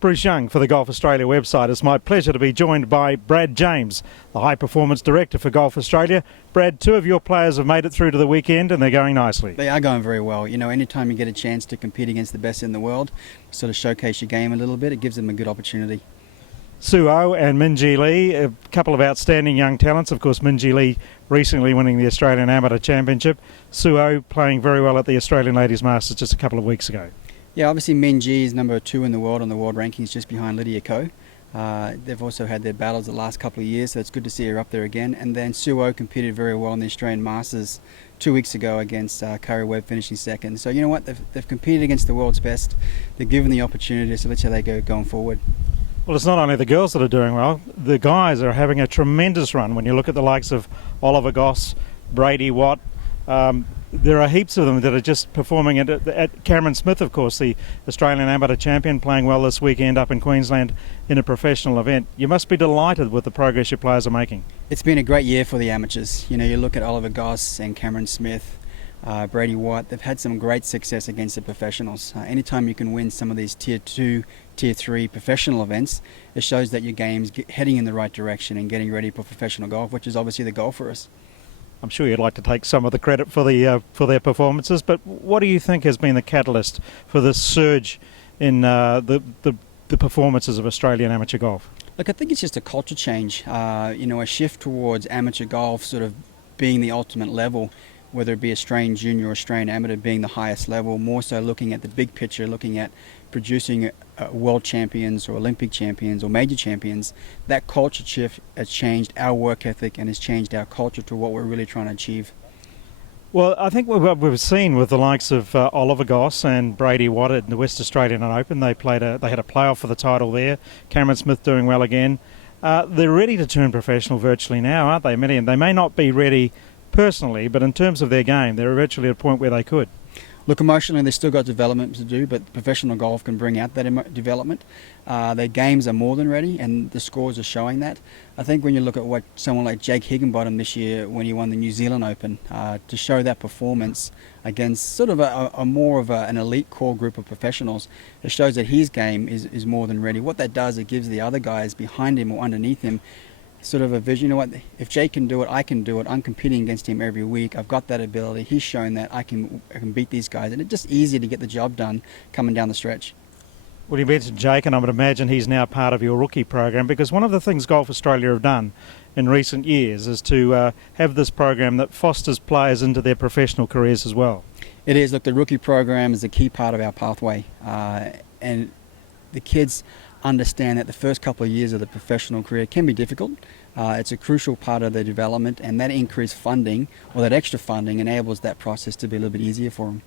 Bruce Young for the Golf Australia website. It's my pleasure to be joined by Brad James, the High Performance Director for Golf Australia. Brad, two of your players have made it through to the weekend and they're going nicely. They are going very well. You know, anytime you get a chance to compete against the best in the world, sort of showcase your game a little bit, it gives them a good opportunity. Suo and Minjee Lee, a couple of outstanding young talents. Of course, Minjee Lee recently winning the Australian Amateur Championship. Suo playing very well at the Australian Ladies Masters just a couple of weeks ago. Yeah, obviously Minjee is number 2 in the world on the world rankings, just behind Lydia Ko. They've also had their battles the last couple of years, so it's good to see her up there again. And then Suo competed very well in the Australian Masters 2 weeks ago against Curry Webb, finishing second. So you know what, they've competed against the world's best. They're given the opportunity, so let's see how they go going forward. Well, it's not only the girls that are doing well, the guys are having a tremendous run. When you look at the likes of Oliver Goss, Brady Watt, there are heaps of them that are just performing at Cameron Smith, of course, the Australian Amateur Champion, playing well this weekend up in Queensland in a professional event. You must be delighted with the progress your players are making. It's been a great year for the amateurs. You know, you look at Oliver Goss and Cameron Smith, Brady Watt, they've had some great success against the professionals. Anytime you can win some of these Tier 2, Tier 3 professional events, it shows that your game's heading in the right direction and getting ready for professional golf, which is obviously the goal for us. I'm sure you'd like to take some of the credit for their performances, but what do you think has been the catalyst for this surge in the performances of Australian amateur golf? Look, I think it's just a culture change, you know, a shift towards amateur golf sort of being the ultimate level, whether it be Australian junior or Australian amateur being the highest level, more so looking at the big picture, looking at producing world champions or Olympic champions or major champions. That culture shift has changed our work ethic and has changed our culture to what we're really trying to achieve. Well, I think what we've seen with the likes of Oliver Goss and Brady Watt at the West Australian Open, they had a playoff for the title there. Cameron Smith doing well again. They're ready to turn professional virtually now, aren't they? Many, and they may not be ready personally, but in terms of their game, they're virtually at a point where they could. Look, emotionally, they've still got development to do, but professional golf can bring out that development. Their games are more than ready, and the scores are showing that. I think when you look at what someone like Jake Higginbottom this year, when he won the New Zealand Open, to show that performance against sort of a more of an elite core group of professionals, it shows that his game is more than ready. What that does, it gives the other guys behind him or underneath him sort of a vision. You know what, if Jake can do it, I can do it. I'm competing against him every week. I've got that ability. He's shown that I can beat these guys, and it's just easier to get the job done coming down the stretch. Well, you mentioned Jake, and I would imagine he's now part of your rookie program, because one of the things Golf Australia have done in recent years is to have this program that fosters players into their professional careers as well. It is. Look, the rookie program is a key part of our pathway, and the kids understand that the first couple of years of the professional career can be difficult. It's a crucial part of their development, and that increased funding, or that extra funding, enables that process to be a little bit easier for them.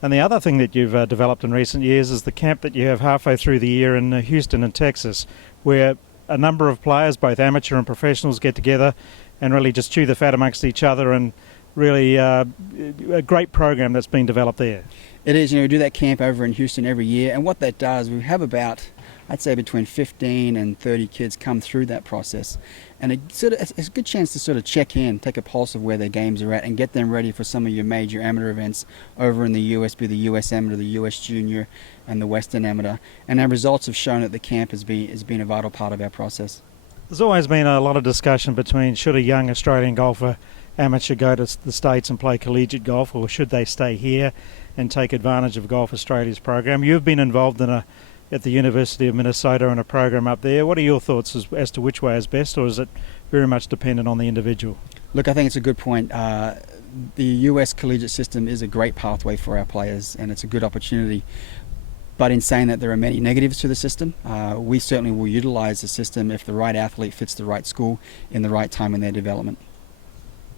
And the other thing that you've developed in recent years is the camp that you have halfway through the year in Houston in Texas, where a number of players, both amateur and professionals, get together and really just chew the fat amongst each other, and really a great program that's been developed there. It is. You know, we do that camp over in Houston every year, and what that does, we have about, I'd say, between 15 and 30 kids come through that process, and it's a good chance to sort of check in, take a pulse of where their games are at, and get them ready for some of your major amateur events over in the US, be the US Amateur, the US Junior, and the Western Amateur. And our results have shown that the camp has been a vital part of our process. There's always been a lot of discussion between should a young Australian golfer amateur go to the States and play collegiate golf, or should they stay here and take advantage of Golf Australia's program. You've been involved at the University of Minnesota in a program up there. What are your thoughts as to which way is best, or is it very much dependent on the individual? Look, I think it's a good point. The US collegiate system is a great pathway for our players, and it's a good opportunity. But in saying that, there are many negatives to the system. We certainly will utilize the system if the right athlete fits the right school in the right time in their development.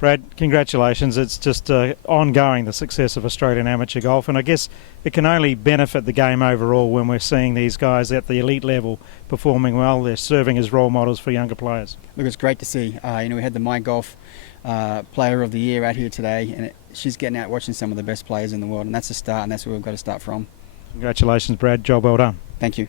Brad, congratulations. It's just ongoing, the success of Australian amateur golf, and I guess it can only benefit the game overall when we're seeing these guys at the elite level performing well. They're serving as role models for younger players. Look, it's great to see. You know, we had the My Golf Player of the Year out here today, and she's getting out watching some of the best players in the world, and that's a start, and that's where we've got to start from. Congratulations, Brad. Job well done. Thank you.